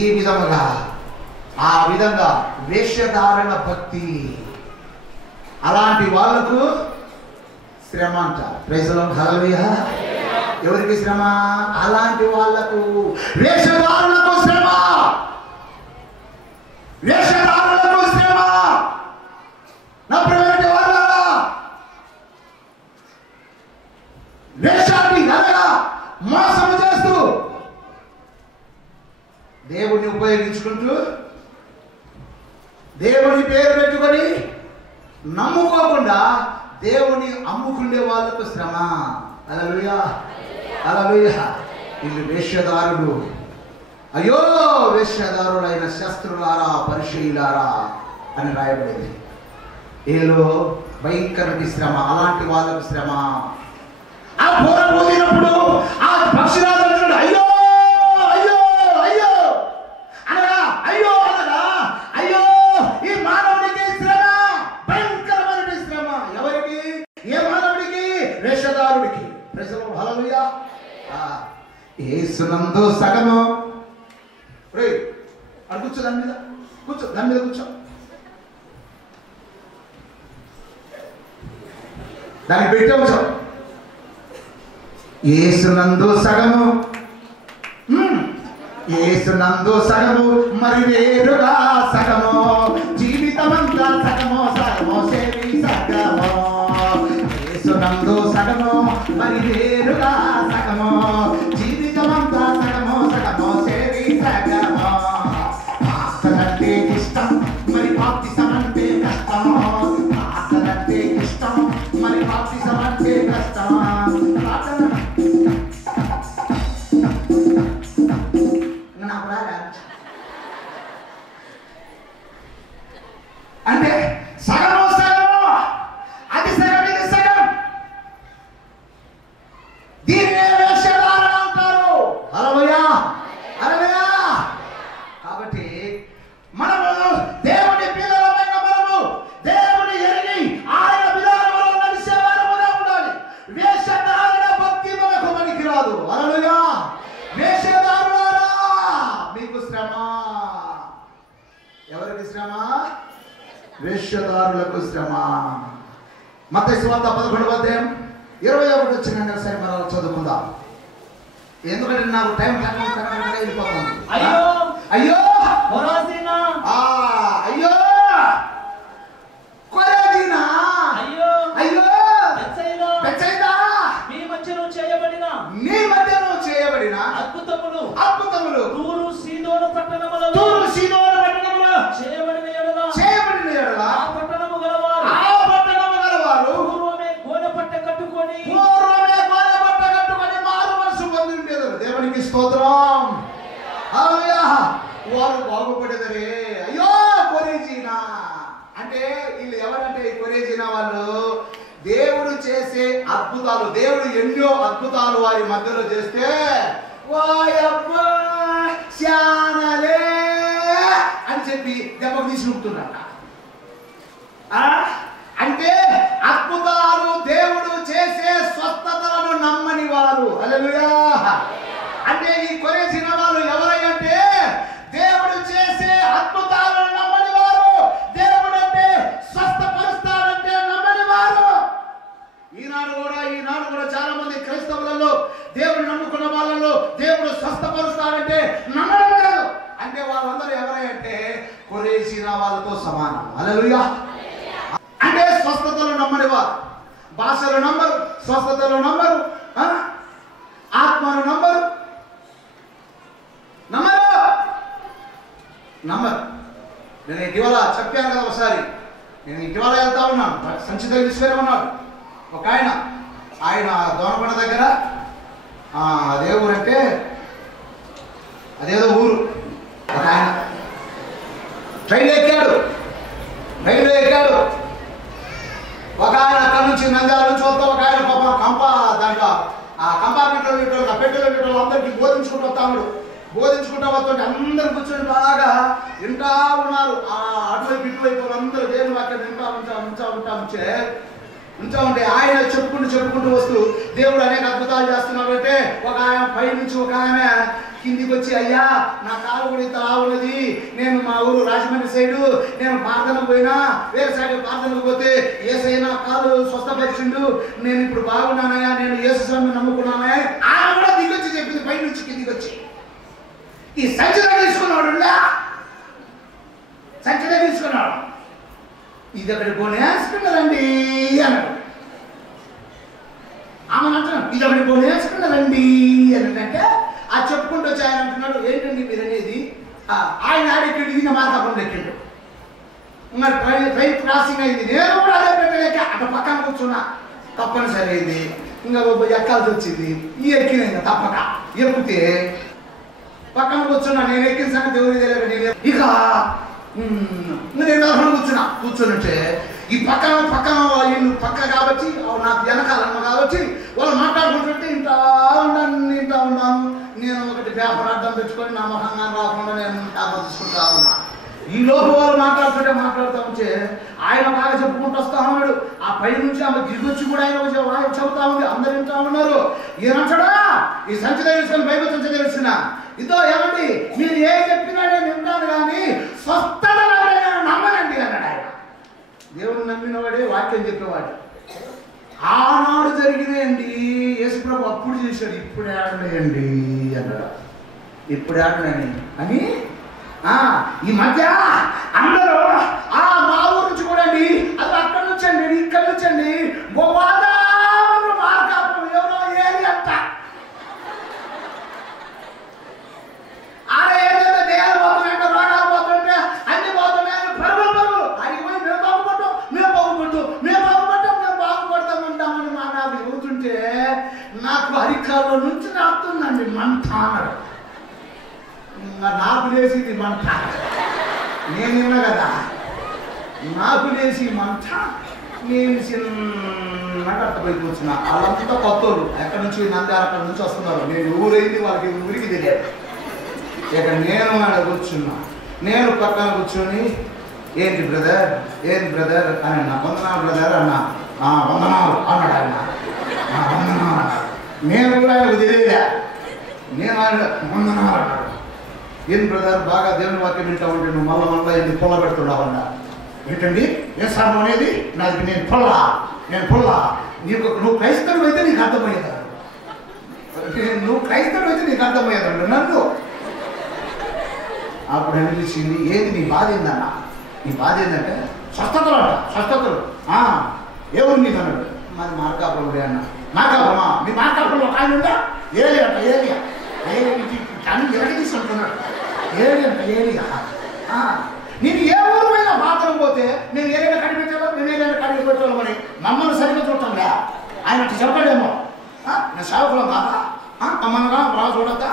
ఈ విధముగా ఆ విధంగా వేషధారణ భక్తి, అలాంటి వాళ్లకు శ్రమ అంట. ప్రైజ్ ది లార్డ్, హల్లెలూయా. ఎవరికి శ్రమ? అలాంటి వాళ్లకు, వేషధారులకు శ్రమ, వేషధారులకు శ్రమ. నా ప్రియమైన వారులారా, వేషాన్ని అనగా మోసం చేస్తూ దేవుణ్ణి ఉపయోగించుకుంటూ దేవుని పేరు పెట్టుకొని నమ్ముకోకుండా దేవుని అమ్ముకునే వాళ్ళకు శ్రమ. హల్లెలూయా, హల్లెలూయా. వీళ్ళు వేషధారులు. అయ్యో వేషధారులైన శాస్త్రులారా, పరిచయులారా అని రాయబడింది. ఏలో భయంకరమైన శ్రమ, అలాంటి వాళ్ళకు శ్రమ. ఆ బోర పోయినప్పుడు ఆ పక్షిరాజు అంటాడు అయ్యో అయ్యో అయ్యో అనగా, అయ్యో అనగా అయ్యో ఈ మానవుడికి శ్రమ, భయంకరమైన శ్రమ. ఎవరికి? ఏ మానవుడికి? వేషధారుడికి. ప్రజలు హల్లెలూయా. యేసునందు సగము అడు కూర్చో, దాని మీద కూర్చో, దాని మీద కూర్చో, దానికి పెట్టే ఉంచాం. యేసునందు సగము యేసునందు సగము మరి వేరుగా సగము జీవితమంతా సగము సగము సేవి సగము యేసునందు సగము మరి వేరుగా సగము జీవితమంతా సగము సగము సేవి సగము ఆసనంటే ఇష్టం మరి బాప్తిసం అంటే కష్టం ఆసనంటే ఇష్టం మరి బాప్తిసం అంటే కష్టం అంటే సగము సగము అది సగం ఇది సగం దీన్నే వేషధారణ అంటారు. హల్లెలూయా హల్లెలూయా. కాబట్టి మనము దేవుని పిల్లలమైన మనము దేవుని ఎరిగి ఆయన విధానంలో నడిచే వారముగా ఉండాలి. వేషధారణ భక్తి మనకు పనికిరాదు. హల్లెలూయా. వేషధారులారా మీకు శ్రమ. ఎవరికి శ్రమ? వేషధారులకు శ్రమ. మత్తయి సువార్త 11వ అధ్యాయం 21 వచ్చిన సరే మనం చదువుకుందాం. ఎందుకంటే నాకు టైం వెళ్ళిపోతుంది. అయ్యో అయ్యో కొరాజీనా, అయ్యో కొరాజీనా, అయ్యో అయ్యో బెత్సయిదా, బెత్సయిదా, మీ మధ్యలో చేయబడిన అద్భుతములు తూరు సీదోను పట్టణములలో చేయబడిన ఎడల ఆ పట్టణము గలవారు పూర్వమే గోనెపట్ట కట్టుకొని మారు మనసు పొంది ఉండేదారు. దేవునికి స్తోత్రం. హల్లెలూయా. వారు బాగుపడేదరే. అయ్యో కొరేజీనా అంటే వీళ్ళు ఎవరంటే ఈ కొరేజీనా వాళ్ళు దేవుడు చేసే అద్భుతాలు, దేవుడు ఎన్నో అద్భుతాలు వారి మధ్యలో చేస్తే శానలే అని చెప్పి దెబ్బకు తీసుకుంటున్నారట. అంటే అద్భుతాలు దేవుడు చేసే స్వస్థతలను నమ్మని వారు. హల్లెలూయా. అంటే ఈ కొరేసిన వాళ్ళు ఎవరంటే దేవుడు చేసే అద్భుతాలను నమ్మని వారు. దేవుడు అంటే స్వస్థపరుస్తాడంటే నమ్మని వారు. ఈనాడు కూడా చాలా మంది క్రైస్తవులలో దేవుడు నమ్ముకున్న వాళ్ళలో దేవుడు స్వస్థపరుస్తాడంటే నమ్మడం లేదు. అంటే వాళ్ళందరూ ఎవరంటే కొరేసిన వాళ్ళతో సమానం. హల్లెలూయా. అంటే స్వస్థతలు నమ్మని వారు. భాషలు నమ్మరు, స్వస్థతలు నమ్మరు, ఆత్మను నమ్మరు. నేను ఇటీవల చెప్పాను కదా ఒకసారి. నేను ఇటీవల వెళ్తా ఉన్నాను, సంచిత తీసుకుని ఉన్నాడు ఒక ఆయన దోనకొండ దగ్గర. అదే ఊరంటే అదేదో ఊరు. ఒక ఆయన రైలు ఎక్కాడు. ఒక ఆయన అక్కడి నుంచి నంద్యాల నుంచి వస్తా, ఒక ఆయన పాప దాంట్లో ఆ కంపార్ట్మెంట్లో పెట్టెలో అందరికీ బోధించుకుంటూ వస్తాడు. బోధించుకుంటూ వస్తుంటే అందరు కూర్చొని బాగా వింటా ఉన్నారు. అటువైపు ఇటువైపు అందరూ దేవుని వాక్యం వింటా ఉంటే ఆయన చెప్పుకుంటూ వస్తూ దేవుడు అనేక అద్భుతాలు చేస్తున్నాడు. అంటే ఒక ఆయన పై నుంచి ఒక ఆమె కిందికి వచ్చి, అయ్యా నా కాలు కూడా ఇంత ఉన్నది, నేను మా ఊరు రాజమండ్రి సైడు నేను ప్రార్థనకు పోయినా, వేరే సైడ్ ప్రార్థనకు పోతే యేసయ్య నా కాలు స్వస్థపరిచిండు, నేను ఇప్పుడు బాగున్నానయ్యా, నేను యేసు స్వామిని నమ్ముకున్నానయ్యా. ఆయన కూడా దిగొచ్చి చెప్పింది పై నుంచి కిందికి వచ్చి. ఈ సంచిత తీసుకున్నాడు, ఇది ఒకటి కొనేసుకున్నారండి అన్నాడు. ఆమె అంటున్నాడు, ఇది ఒకటి కొనేసుకున్నారండి అన్నదంటే ఆ చెప్పుకుంటూ వచ్చి ఆయన అంటున్నాడు, ఏంటండి మీరు అనేది? ఆయన ఆడెక్కిండు, ఈయన మార్గంలో ఎక్కిండు. మరి ట్రైన్ క్రాసింగ్ అయింది. నేను కూడా అదే పెట్టలేక అటు పక్కన కూర్చున్నా. తప్పనిసరి అయింది, ఇంకా ఎక్కాల్సి వచ్చింది. ఈ ఎక్కిన ఇంకా తప్పక ఎక్కితే పక్కన కూర్చున్నా. నేను ఎక్కిన సంగతి ఎవరికి తెలియదు. నేను ఇక నేను కూర్చున్నట్టే ఈ పక్కన వీళ్ళు పక్క కాబట్టి నాకు వెనకాలమ్మ కాబట్టి వాళ్ళు మాట్లాడుకుంటుంటే ఇంటా ఉన్నాను. నేను ఒకటి పేపర్ అడ్డం పెట్టుకొని నా మొహంగా రాకుండా నేను పేపర్ తీసుకుంటా ఉన్నా. ఈ లోపు వాళ్ళు మాట్లాడుతూ ఉంటే ఆయన బాగా చెప్పుకుంటూ వస్తా ఉన్నాడు. ఆ పై నుంచి ఆమె దిగొచ్చి కూడా ఆయన చెబుతా ఉంది. అందరు వింటా ఉన్నారు. ఈయనంటాడా ఈ సంచి తెలుసుకొని బైబిల్ సంచి తెలుస్తున్నా, ఇదో ఏమండి మీరు ఏం చెప్పినా నేను వింటాను కానీ స్వస్థత నమ్మనండి అన్నాడు ఆయన. దేవుడు నమ్మినవాడే వాక్యం చెప్పేవాడు. ఆనాడు జరిగినాయండి. యేసుప్రభు అప్పుడు చేశాడు, ఇప్పుడు ఏడలేయండి అన్నాడు. ఇప్పుడు ఏడలేని అని ఈ మధ్య అందరూ మా ఊరు నుంచి కూడా అండి, అది అక్కడి నుంచి అండి, ఇక్కడి నుంచి అండి, మార్కాపురం ఎవరో ఏది అంట ఆడ ఏదైతే దేహాలు పోతున్నాయంటే, రోగాలు పోతుంటే, అన్ని పోతున్నాయి, పరుగులు అడిగి పోయి మేము బాగుపడతామంటామని మా నాకు ఎగురుతుంటే నాకు అరికాల్లో నుంచి నాకుతుందండి మంట అన్నాడు. నాకు లేచింది మంట, నేను విన్నా కదా, నాకు లేచి మంట. నేను చిన్నగా అట్టపోయి కూర్చున్నా. వాళ్ళంతా కొత్తోళ్ళు, ఎక్కడి నుంచి నంద్యాల అక్కడి నుంచి వస్తున్నారు. నేను ఊరైంది వాళ్ళకి ఊరికి తెలియదు. ఇక నేను ఆడ కూర్చున్నా. నేను పక్కన కూర్చొని ఏంటి బ్రదర్ అని అన్నా. వందనాలు బ్రదర్ అన్నా. వందనాలు అన్నాడు ఆయన. వందనాలు. నేను కూడా ఆయనకు తెలియదా. నేను ఆయన వందనాలు అన్నాడు. ఏం బ్రదర్ బాగా దేవుని వాక్యం వింటా ఉంటే నువ్వు మళ్ళా ఏంటి పొల్ల పెడుతున్నావు అన్నా. ఏంటండి ఏ సార్ అనేది నాకు నేను పొల్లా నువ్వు క్రైస్తవుడు అయితే నీకు అర్థమయ్యేదా, నువ్వు క్రైస్తవుడు అయితే నీకు అర్థమయ్యేదండి నన్ను. అప్పుడు అనిపించింది, ఏది నీ బాధ ఏందన్నా? నీ బాధ ఏంటంటే స్వస్థతలు అంట. స్వస్థతలు ఎవరు నీకు అన్నాడు. మాది మార్కాపురం అన్న. మార్కాపురమా? మీ మార్కాపురంలో ఆయన ఉందా? ఏరియా కానీ ఎలాగ తీసుకుంటున్నాడు. ఏరియా నేను ఏ ఊరు పోయినా బాధలు పోతే నేను ఏదైనా కనిపెట్టాలో అని మమ్మల్ని సరిగ్గా చూడటంలే. ఆయన అట్లా చెప్పడేమో. నేను సేవకులం కాదా? మమ్మల్ని బాగా చూడద్దా?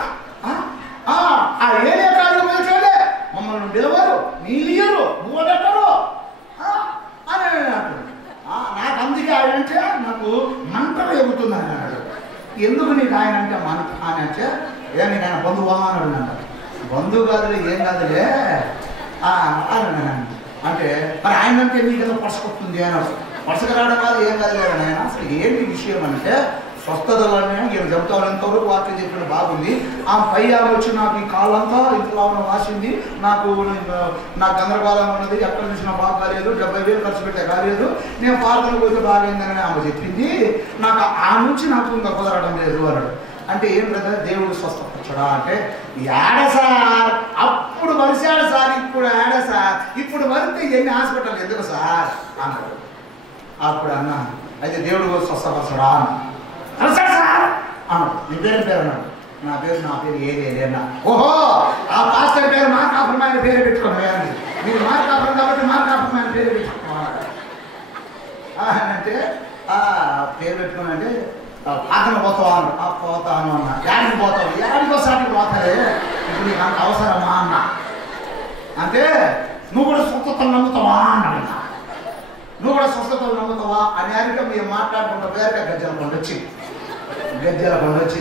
ఆ ఏరియా కార్యం చూడలే, మమ్మల్ని ఉండేవారు నీళ్ళు నువ్వు పెట్టరు అని అంటాడు. నాకు అందుకే ఆయన అంటే నాకు మంట ఎగుతుంది అని అన్నాడు. ఎందుకు నీకు ఆయన అంటే మంట అని అంటే, నీకు ఆయన బంధువా అని అన్నాడు. బంధువు కాదులే, ఏం కాదులే అంటే మరి ఆయన అంటే నీకేదో పరసకొస్తుంది అని. పరసకు రావడం కాదు, ఏం కాదు లేదు ఆయన. అసలు ఏంటి విషయం అంటే స్వస్థతలనే ఈయన చెప్తాను. ఎంతవరకు వాక్యం చెప్పిన బాగుంది. ఆ పై వచ్చి నాకు ఈ కాళ్ళంతా ఇంట్లో వాసింది, నాకు గందరగోళంగా ఉన్నది, ఎక్కడి నుంచి నా బాగా కాలేదు, 70,000 ఖర్చు పెట్టే కాలేదు, నేను ప్రార్థన పోతే బాగైందని ఆమె చెప్పింది. నాకు ఆ నుంచి నాకు ఇంకా కుదరడం లేదు అన్నాడు. అంటే ఏం కదా దేవుడు స్వస్థపరచడా అంటే, ఏడ సార్ అప్పుడు మరిశాడు సార్, ఇప్పుడు ఏడ సార్, ఇప్పుడు మరితే ఎన్ని హాస్పిటల్ ఎందుకు సార్ అన్నాడు. అప్పుడు అన్నా అయితే దేవుడు స్వస్థపరచడా సార్ అన్నాడు. నీ పేరు అన్నాడు. నా పేరు ఏది అన్నా. ఓహో ఆ పాస్టర్ పేరు మార్కాపురమైన పేరు పెట్టుకున్నాను. మీరు మార్కాపురం కాబట్టి మార్కాపురమైన పేరు పెట్టుకున్నాడు అంటే పేరు పెట్టుకున్నానంటే పాతన పోతాను అన్న. యాడికి పోతావు? యాడికోసారికి పోతారే, ఇప్పుడు నీకు అంత అవసరమా అన్న. అంటే నువ్వు కూడా స్వస్థతలు నమ్ముతావా అన్నాడు. నువ్వు కూడా స్వస్థతలు నమ్ముతావా అని అరిక మీరు మాట్లాడుకుంటా వేరే గజ్జల కొండ వచ్చి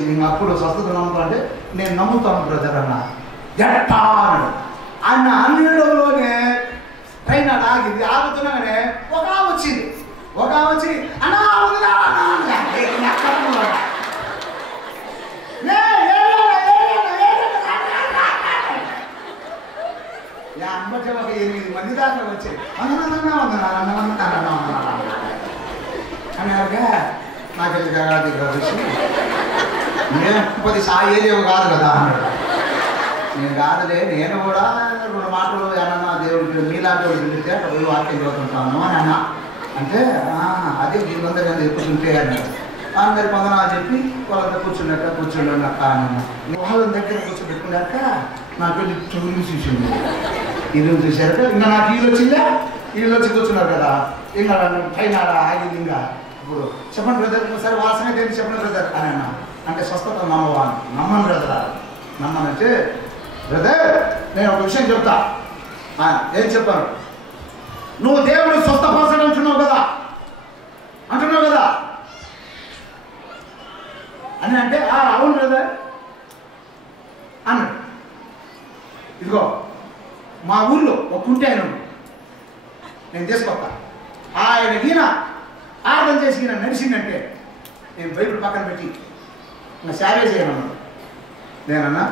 నేను అప్పుడు స్వస్థత నమ్ముతా అంటే నేను నమ్ముతాను బ్రదర్ అన్న. ఎట్టా అన్నాడు. అన్న అన్నిలోనే పైన ఆగింది. ఆగుతున్నాగానే ఒక వచ్చింది. వచ్చి అన్నా అంబటి ఒక 8 మంది దాకా వచ్చాయి. అన్నారుగా నాకు దగ్గర వచ్చి నేను 10 ఏరియా కాదు కదా అన్నాడు. నేను కాదులే, నేను కూడా 2 మాటలు ఏమన్నా దేవుడికి మీలాంటి వాళ్ళు పిలిస్తే అక్కడ వాక్యం చదువుతుంటాను అని అన్నా. అంటే అదే వీళ్ళందరూ నేను ఎక్కుతుంటే అన్నాడు. అందరి పొందనా చెప్పి వాళ్ళంతా కూర్చుండక్క అన్న. వాళ్ళ దగ్గర కూర్చోబెట్టుకున్నాక నాకు చూసి చూసింది. ఇది చూశాక ఇంకా నాకు వీళ్ళు వచ్చి కూర్చున్నారు కదా, ఇంకా పైన ఆగింది. ఇంకా ఇప్పుడు చెప్పండి బ్రదర్, సరే వాళ్ళ సంగతి ఏంటి చెప్పండి బ్రదర్ అని అన్నా. అంటే స్వస్థత నమ్మను బ్రదర్. నమ్మనంటే బ్రదర్ నేను ఒక విషయం చెప్తా. ఏం చెప్పాను? నువ్వు దేవుడు స్వస్థపరచడం అంటున్నావు కదా అని అంటే అవును బ్రదర్ అన్నాడు. ఇదిగో మా ఊళ్ళో ఒక కుంటే ఆయన నేను తీసుకొస్తా. ఆయన ఈయన ఆర్థం చేసి ఈయన నడిచిందంటే నేను బైబిల్ పక్కన పెట్టి నా సేవే చేయనన్నాడు. నేనన్నా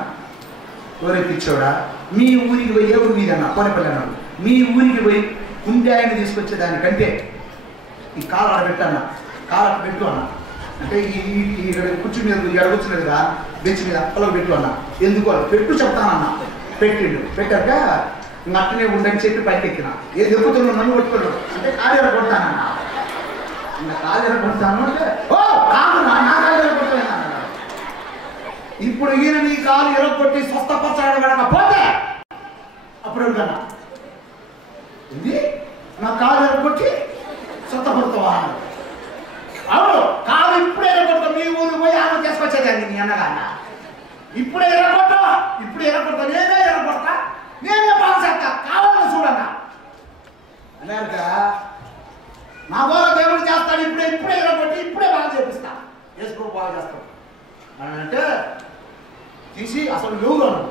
ఊరెక్కిచ్చోడా, మీ ఊరికి పోయి ఏ ఊరి మీద అన్నా కోనపల్లి అన్నాడు. మీ ఊరికి పోయి కుంటే ఆయన తీసుకొచ్చేదానికంటే ఈ కాలు ఆడబెట్టన్నా కాలు పెట్టు అన్న. అంటే ఇక్కడ కూర్చుని మీద ఎడగొచ్చినది కదా బెంచ్ మీద అప్పలకు పెట్టు అన్న. ఎందుకు అని పెట్టు చెప్తానన్న. పెట్టిండు. పెట్టాక అట్టనే ఉండని చెప్పి పైకి ఎక్కిన. ఏది ఎక్కుతున్నావు నన్ను కొట్టుకున్నాడు అంటే కాలు కొడతానన్న. ఇంకా కాలు కొడతాను అంటే ఓ కాదు నా కాలు కొట్టుకున్నా. ఇప్పుడు ఈయన నీ కాలు ఎరగొట్టి స్వస్థపరచకపోతే అప్పుడు అడుగుతాను ఇది నా కాలు ఎరగొట్టి స్వస్థపడతావా? అవును, కాలు ఇప్పుడే ఎరగొడతా. మీ ఊరు పోయి ఆమె తీసుకొచ్చేదాన్ని నీ అన్నగాన్న. ఇప్పుడే ఎరగొట్టా, ఇప్పుడు ఎరగొడతా, నేనే ఎరగొడతా, నేనే బాగా చేస్తా, కావాలని చూడన్నా అన్నారుగా. నా బోర దేవుడు చేస్తాడు. ఇప్పుడే ఎరగొట్టి ఇప్పుడే బాగా చేపిస్తా. యేసు బాగా చేస్తాడు అని అంటే తీసి అసలు ఎవరు అను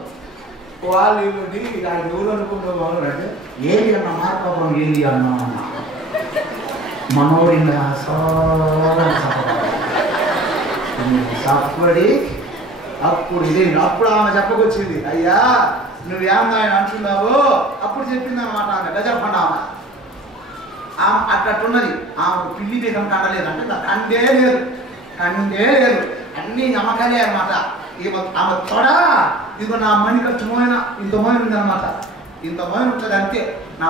వాళ్ళు ఆయన ఎవరు అనుకుంటున్నారు అంటే ఏది అన్న మార్పం ఏది అన్నా మనోడిన సప్పడి అప్పుడు ఇది అప్పుడు ఆమె చెప్పకొచ్చింది. అయ్యా నువ్వేమన్నా ఆయన అంటున్నావు అప్పుడు చెప్పింది అనమాట. ఆమె గజపండ ఆమె అట్లట్టున్నది. ఆమె పిల్లి బీగం కండలేదు అంటే కండే లేదు, కండే లేదు, అన్ని నమ్మకాలే అనమాట. ఆమె తొడ ఇదిగో నా మణి కట్టుమోయిన ఇంత మోయిన ఉంది అనమాట. ఇంత మోయిన ఉంటుంది అంతే. నా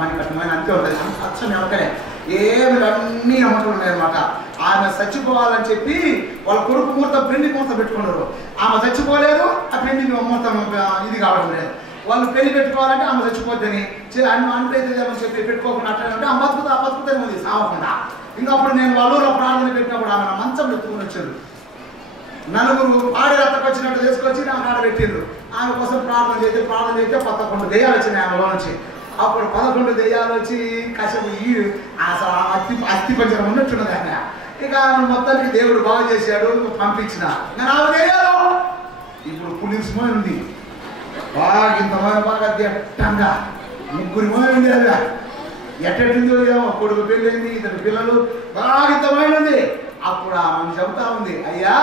మణి కట్టుమోయిన అంతే ఉంటుంది. అచ్చం నమ్మకలే ఏమి అన్నీ నమ్మకం ఉన్నాయి అనమాట. ఆమె చచ్చిపోవాలని చెప్పి వాళ్ళ కొడుకు ముహూర్తం పెళ్లి ముహూర్తం పెట్టుకున్నారు. ఆమె చచ్చిపోలేదు, ఆ పెళ్లి ముహూర్తం ఇది కావడం లేదు. వాళ్ళు పెళ్లి పెట్టుకోవాలంటే ఆమె చచ్చిపోద్దని అనుకైతుందేమని చెప్పి పెట్టుకోకుండా అట్లా ఆ బతుకుతానే ఉంది సావకుండా. ఇంకా అప్పుడు నేను వాళ్ళూరులో ప్రార్థన పెట్టినప్పుడు ఆమె మంచం ఎత్తుకుని వచ్చారు. నలుగురు ఆడి రత్తకు వచ్చినట్టు తీసుకొచ్చి నా కాడ పెట్టిండ్రు. ఆమె కోసం ప్రార్థన చేస్తే 11 దెయ్యాలు వచ్చినాయి ఆమెలో నుంచి. అప్పుడు 11 దెయ్యాలు వచ్చి కాసేపు అసలు అస్థి పంజరం ఉన్నట్టున్నది ఆమె. ఇక మొత్తానికి దేవుడు బాగు చేశాడు, పంపించిన. నాకు తెలియదు ఇప్పుడు పులిస్ మోయి ఉంది బాగా ఇంతమంది బాగా దట్టంగా 3 మోయి ఉంది. అవి ఎట్టెట్టిందో ఏమో కొడుకు పెళ్ళింది, 2 పిల్లలు బాగా ఇంతమైన ఉంది. అప్పుడు ఆమె చెబుతా ఉంది, అయ్యా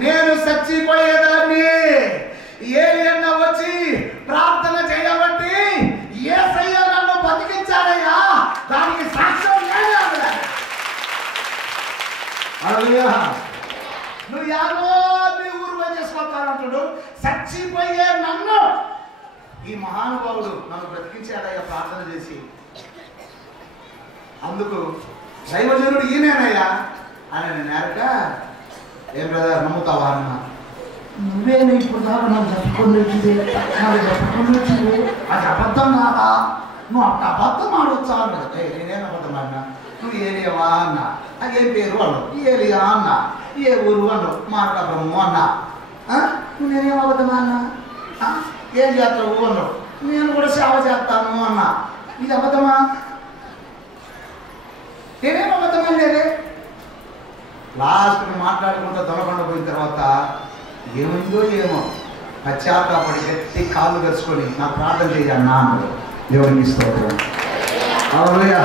నేను చచ్చిపోయేదాన్ని ఏలియన్న వచ్చి ప్రార్థన చేయబట్టి యేసయ్య నన్ను బతికించాడయ్యా, దానికి సాక్ష్యం నేనే అన్నా. హల్లెలూయా. నువ్వు యాగో మీ ఊరు పోయి చేసుకుంటానంటుడు. చచ్చిపోయే నన్ను ఈ మహానుభావుడు నన్ను బ్రతికించాడయ్యా ప్రార్థన చేసి. అందుకు దైవజనుడు ఈయనేనయ్యా అని నేను నేరక ఏం బ్రదర్ నమ్ముతావా అన్న. నువ్వేనా ఇప్పుడు దాకా నాకు చెప్పుకొని వచ్చింది, అది అబద్ధం కాదా? నువ్వు అట్ట అబద్ధం ఆడొచ్చా అన్నా. నేనేం అబద్ధం అన్నా? నువ్వు ఏలియవా అన్నా. అదేం పేరు అన్నావు? ఏలియా అన్నా. ఏ ఊరు అన్నావు? మార్కాపురము అన్నా. నువ్వు నేనేం అబద్ధమా అన్నా? ఏం చేస్తావు అన్నావు? నేను కూడా సేవ చేస్తాను అన్నా. ఇది అబద్ధమా? నేనేం అబద్ధమా లేదే. లాస్ట్ మాట్లాడుకుంటూ దొరకొండ పోయిన తర్వాత ఏమైందో ఏమో పశ్చాత్తాపడి గట్టి కాళ్ళు కలుసుకొని నా ప్రార్థన చేయాలన్నా అన్నాడు. దేవునికి స్తోత్రం. హల్లెలూయా.